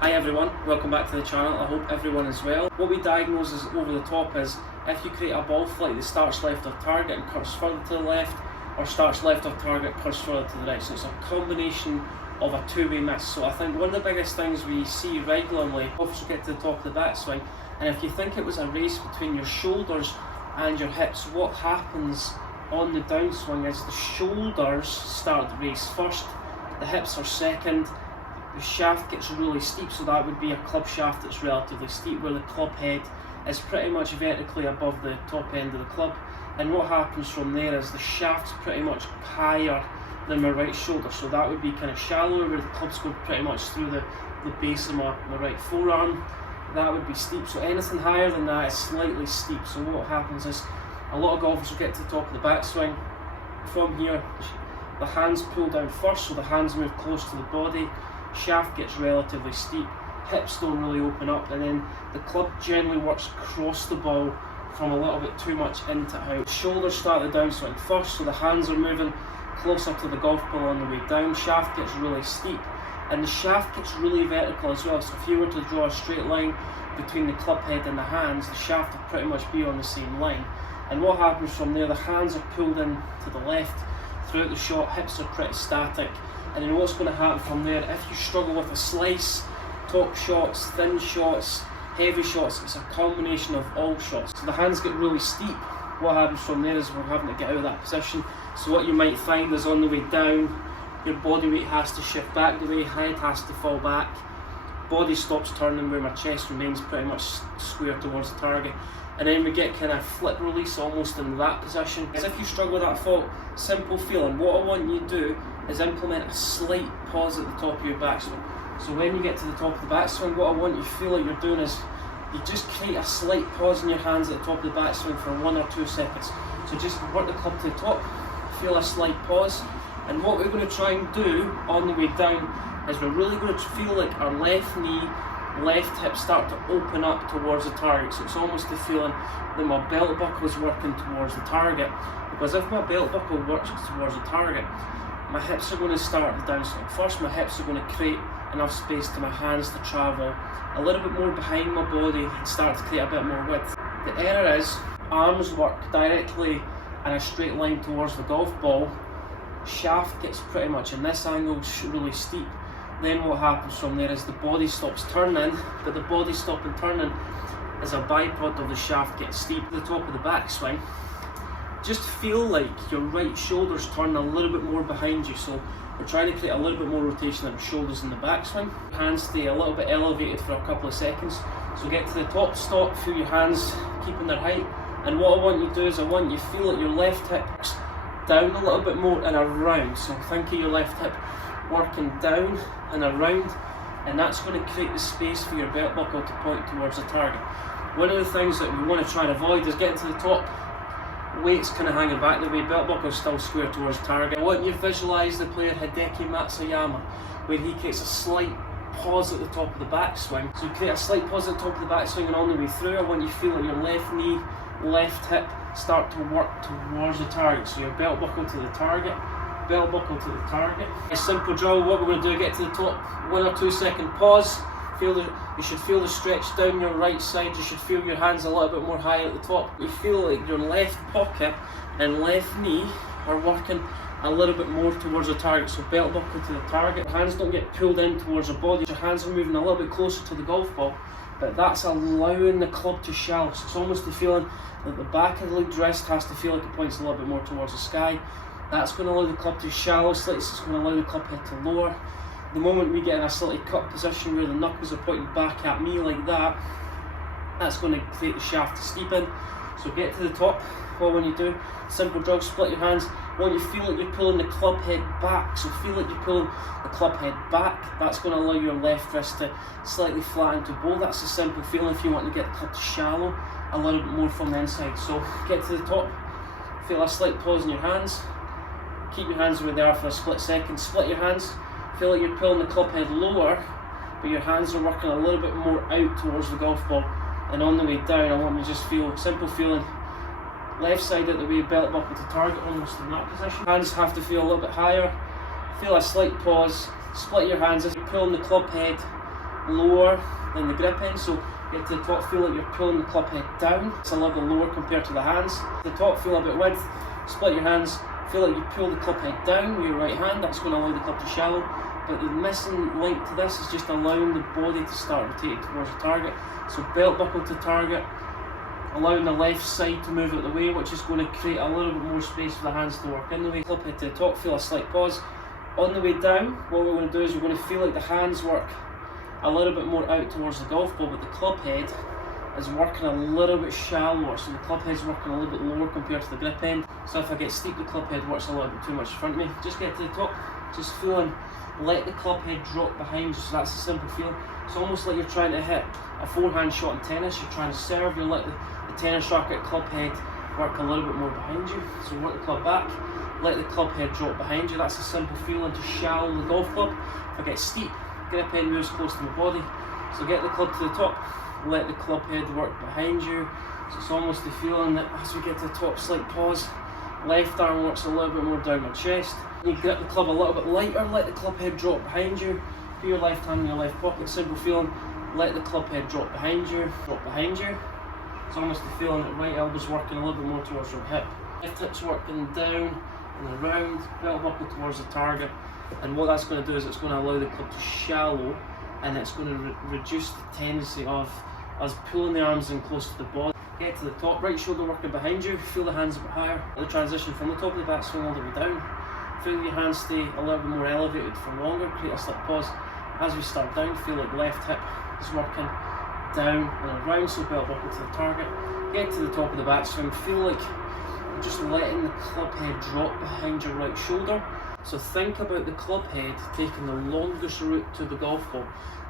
Hi everyone, welcome back to the channel. I hope everyone is well. What we diagnose as over the top is if you create a ball flight that starts left of target and curves further to the left, or starts left of target, curves further to the right. So it's a combination of a two-way miss. So I think one of the biggest things we see regularly, golfers get to the top of the backswing, and if you think it was a race between your shoulders and your hips, what happens on the downswing is the shoulders start the race first, the hips are second, the shaft gets really steep, so that would be a club shaft that's relatively steep, where the club head is pretty much vertically above the top end of the club. And what happens from there is the shaft's pretty much higher than my right shoulder, so that would be kind of shallower, where the club's go pretty much through the base of my right forearm. That would be steep, so anything higher than that is slightly steep. So what happens is a lot of golfers will get to the top of the backswing. From here, the hands pull down first, so the hands move close to the body, shaft gets relatively steep, hips don't really open up, and then the club generally works across the ball from a little bit too much into out. Shoulders start the downswing first, so the hands are moving closer to the golf ball on the way down, shaft gets really steep, and the shaft gets really vertical as well. So if you were to draw a straight line between the club head and the hands, the shaft would pretty much be on the same line. And what happens from there, the hands are pulled in to the left throughout the shot, hips are pretty static, and then what's going to happen from there, if you struggle with a slice, top shots, thin shots, heavy shots, it's a combination of all shots. So the hands get really steep. What happens from there is we're having to get out of that position. So what you might find is on the way down, your body weight has to shift back the way, head has to fall back, body stops turning where my chest remains pretty much square towards the target. And then we get kind of flip release almost in that position. As if you struggle with that fault, simple feeling. What I want you to do is implement a slight pause at the top of your backswing. So when you get to the top of the backswing, what I want you to feel like you're doing is you just create a slight pause in your hands at the top of the backswing for 1 or 2 seconds. So just work the club to the top, feel a slight pause. And what we're going to try and do on the way down is we're really going to feel like our left knee, left hip start to open up towards the target. So it's almost the feeling that my belt buckle is working towards the target, because if my belt buckle works towards the target, my hips are going to start the downswing first. My hips are going to create enough space to my hands to travel a little bit more behind my body and start to create a bit more width. The error is arms work directly in a straight line towards the golf ball, shaft gets pretty much in this angle, really steep. Then what happens from there is the body stops turning, but the body stopping turning is a byproduct of the shaft getting steep. At the top of the backswing, just feel like your right shoulder's turn a little bit more behind you. So we're trying to create a little bit more rotation of the shoulders in the backswing. Hands stay a little bit elevated for a couple of seconds. So get to the top, stop, feel your hands keeping their height. And what I want you to do is I want you to feel like your left hip's down a little bit more and around. So think of your left hip working down and around, and that's going to create the space for your belt buckle to point towards the target. One of the things that we want to try and avoid is getting to the top, weight's kind of hanging back the way, belt buckle is still square towards target. I want you to visualise the player Hideki Matsuyama, where he creates a slight pause at the top of the backswing. So you create a slight pause at the top of the backswing, and on the way through I want you to feel like your left knee, left hip start to work towards the target. So your belt buckle to the target, belt buckle to the target. A simple drill, what we're going to do, get to the top, 1 or 2 second pause, you should feel the stretch down your right side, you should feel your hands a little bit more high at the top. You feel like your left pocket and left knee are working a little bit more towards the target, so belt buckle to the target. Hands don't get pulled in towards the body, your hands are moving a little bit closer to the golf ball, but that's allowing the club to shallow. So it's almost the feeling that the back of the lead wrist has to feel like it points a little bit more towards the sky. That's going to allow the club to shallow slightly, so it's going to allow the club head to lower. The moment we get in a slightly cut position where the knuckles are pointing back at me like that, that's going to create the shaft to steepen. So get to the top. What when you do, simple drill, split your hands. When you feel like you're pulling the club head back, so feel like you're pulling the club head back, that's going to allow your left wrist to slightly flatten to bowl. That's a simple feeling if you want to get the club to shallow a little bit more from the inside. So get to the top, feel a slight pause in your hands, keep your hands where they are for a split second, split your hands, feel like you're pulling the club head lower, but your hands are working a little bit more out towards the golf ball. And on the way down, I want you to just feel, simple feeling, left side at the way, belt buckle to target, almost in that position. Hands have to feel a little bit higher, feel a slight pause, split your hands. If you're pulling the club head lower than the grip end. So get to the top, feel like you're pulling the club head down. It's a little bit lower compared to the hands. The top, feel a bit width, split your hands, feel like you pull the club head down with your right hand. That's going to allow the club to shallow. But the missing link to this is just allowing the body to start rotating towards the target. So belt buckle to target, allowing the left side to move out the way, which is going to create a little bit more space for the hands to work in the way. Club head to the top, feel a slight pause. On the way down, what we're going to do is we're going to feel like the hands work a little bit more out towards the golf ball, but the club head is working a little bit shallower, so the club head's working a little bit lower compared to the grip end. So if I get steep, the club head works a little bit too much in front of me. Just get to the top, just feeling, let the club head drop behind you. So that's a simple feel. It's almost like you're trying to hit a forehand shot in tennis. You're trying to serve, you let the tennis racket club head work a little bit more behind you. So work the club back, let the club head drop behind you. That's a simple feeling to shallow the golf club. If I get steep, grip head moves close to my body. So get the club to the top, let the club head work behind you. So it's almost the feeling that as we get to the top, slight pause, left arm works a little bit more down my chest. You grip the club a little bit lighter, let the club head drop behind you. Put your left hand in your left pocket, simple feeling, let the club head drop behind you, drop behind you. It's almost the feeling that right elbow's working a little bit more towards your hip. Left hip's working down and around, belt buckle towards the target. And what that's going to do is it's going to allow the club to shallow, and it's going to reduce the tendency of us pulling the arms in close to the body. Get to the top, right shoulder working behind you, feel the hands a bit higher. The transition from the top of the backswing all the way down. Feel your hands stay a little bit more elevated for longer, create a slight pause. As we start down, feel like left hip is working down and around, so belt buckle to the target. Get to the top of the backswing, feel like you're just letting the club head drop behind your right shoulder. So think about the club head taking the longest route to the golf ball.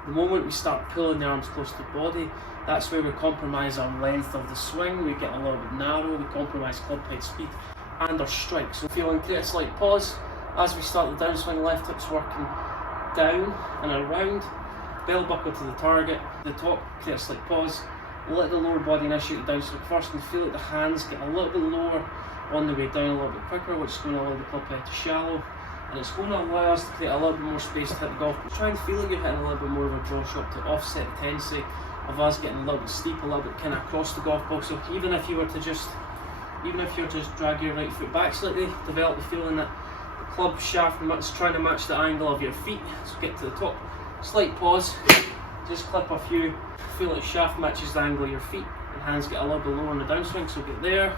The moment we start pulling the arms close to the body, that's where we compromise our length of the swing, we get a little bit narrow, we compromise club head speed and our strike. So feeling, create a slight pause. As we start the downswing, left hip's working down and around, belt buckle to the target, the top, create a slight pause. Let the lower body initiate the downswing first and feel like the hands get a little bit lower on the way down a little bit quicker, which is going to allow the club head to shallow. And it's going to allow us to create a little bit more space to hit the golf ball. Try and feel like you're hitting a little bit more of a draw shot to offset the tendency of us getting a little bit steep, a little bit kind of across the golf ball. So even if you were to just drag your right foot back slightly, develop the feeling that the club shaft is trying to match the angle of your feet. So get to the top, slight pause, just clip a few, feel like shaft matches the angle of your feet, and hands get a little bit lower on the downswing, so get there.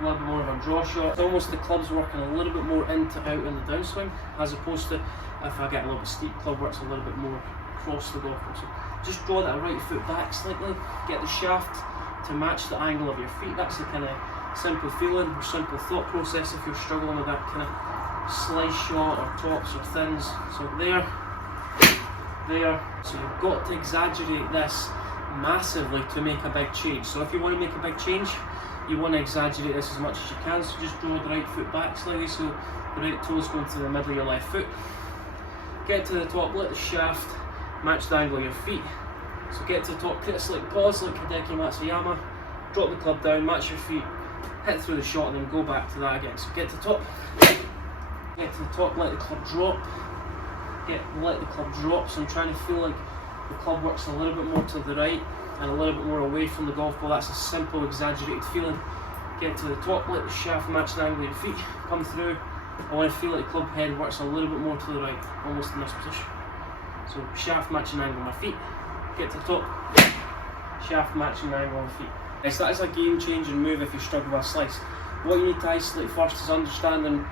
A little bit more of a draw shot. It's almost the club's working a little bit more in to out in the downswing, as opposed to if I get a little bit steep, club works a little bit more across the golf ball. So just draw that right foot back slightly, get the shaft to match the angle of your feet. That's the kind of simple feeling or simple thought process if you're struggling with that kind of slice shot or tops or thins. So there. So you've got to exaggerate this massively to make a big change. So if you want to make a big change, you want to exaggerate this as much as you can. So just draw the right foot back slightly, so the right toe is going to the middle of your left foot. Get to the top, let the shaft match the angle of your feet. So get to the top, create a slight pause like Hideki Matsuyama, drop the club down, match your feet, hit through the shot, and then go back to that again. So get to the top, let the club drop, let the club drop. So I'm trying to feel like the club works a little bit more to the right and a little bit more away from the golf ball. That's a simple, exaggerated feeling. Get to the top, let the shaft match the angle of your feet, come through. I want to feel like the club head works a little bit more to the right, almost in this position. So shaft matching angle of my feet, get to the top, shaft matching angle of my feet. Yes, that is a game changing move if you struggle with a slice. What you need to isolate first is understanding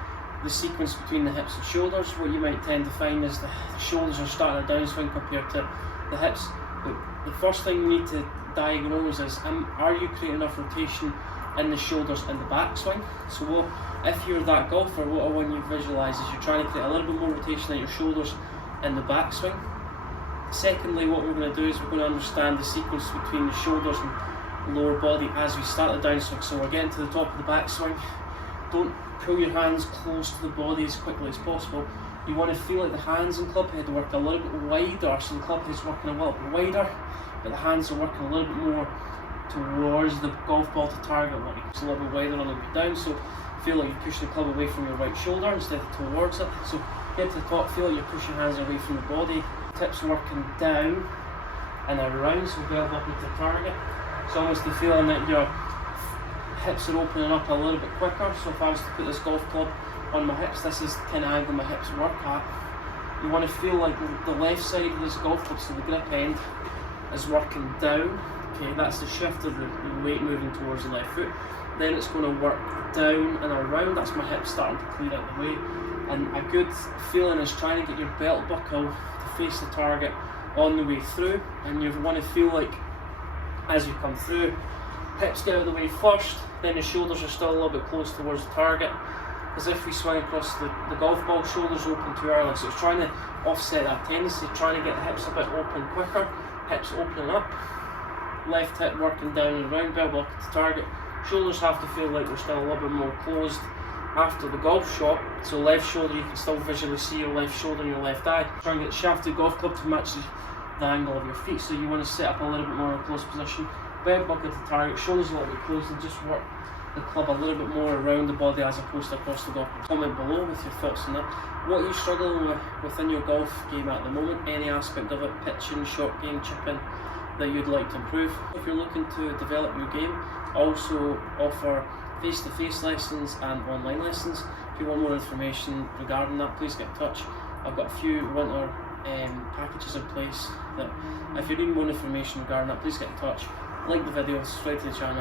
the sequence between the hips and shoulders. What you might tend to find is the shoulders are starting a downswing compared to the hips. But the first thing you need to diagnose is, are you creating enough rotation in the shoulders and the backswing? So if you're that golfer, what I want you to visualise is you're trying to create a little bit more rotation in your shoulders and the backswing. Secondly, what we're going to do is we're going to understand the sequence between the shoulders and lower body as we start the downswing. So we're getting to the top of the backswing. Don't pull your hands close to the body as quickly as possible. You want to feel like the hands and club head work a little bit wider, so the club head's working a little bit wider, but the hands are working a little bit more towards the golf ball to target line. It's a little bit wider on the way down, so feel like you're pushing the club away from your right shoulder instead of towards it. So get to the top, feel like you're pushing your hands away from the body. tips working down and around, so bell buckle to target. So almost the feeling that your hips are opening up a little bit quicker. So if I was to put this golf club on my hips, this is kind of angle my hips work at. You want to feel like the left side of this golf club, so the grip end, is working down. Okay, that's the shift of the weight moving towards the left foot. Then it's going to work down and around. That's my hips starting to clear out the way. And a good feeling is trying to get your belt buckle to face the target on the way through. And you want to feel like, as you come through, hips get out of the way first, then the shoulders are still a little bit close towards the target. As if we swing across the golf ball, shoulders open too early. So it's trying to offset that tendency, trying to get the hips a bit open quicker, hips opening up, left hip working down and around, bell buckle to target. Shoulders have to feel like they're still a little bit more closed after the golf shot. So left shoulder, you can still visually see your left shoulder and your left eye. Try and get the shaft of the golf club to match the angle of your feet. So you want to set up a little bit more in a close position. Bell buckle to target, shoulders a little bit closed, and just work the club a little bit more around the body as opposed to across the golf. Comment below with your thoughts on that. What are you struggling with within your golf game at the moment? Any aspect of it, pitching, short game, chipping, that you'd like to improve? If you're looking to develop your game, I also offer face-to-face lessons and online lessons. If you want more information regarding that, please get in touch. I've got a few winter packages in place that if you need more information regarding that, please get in touch. Like the video, subscribe to the channel.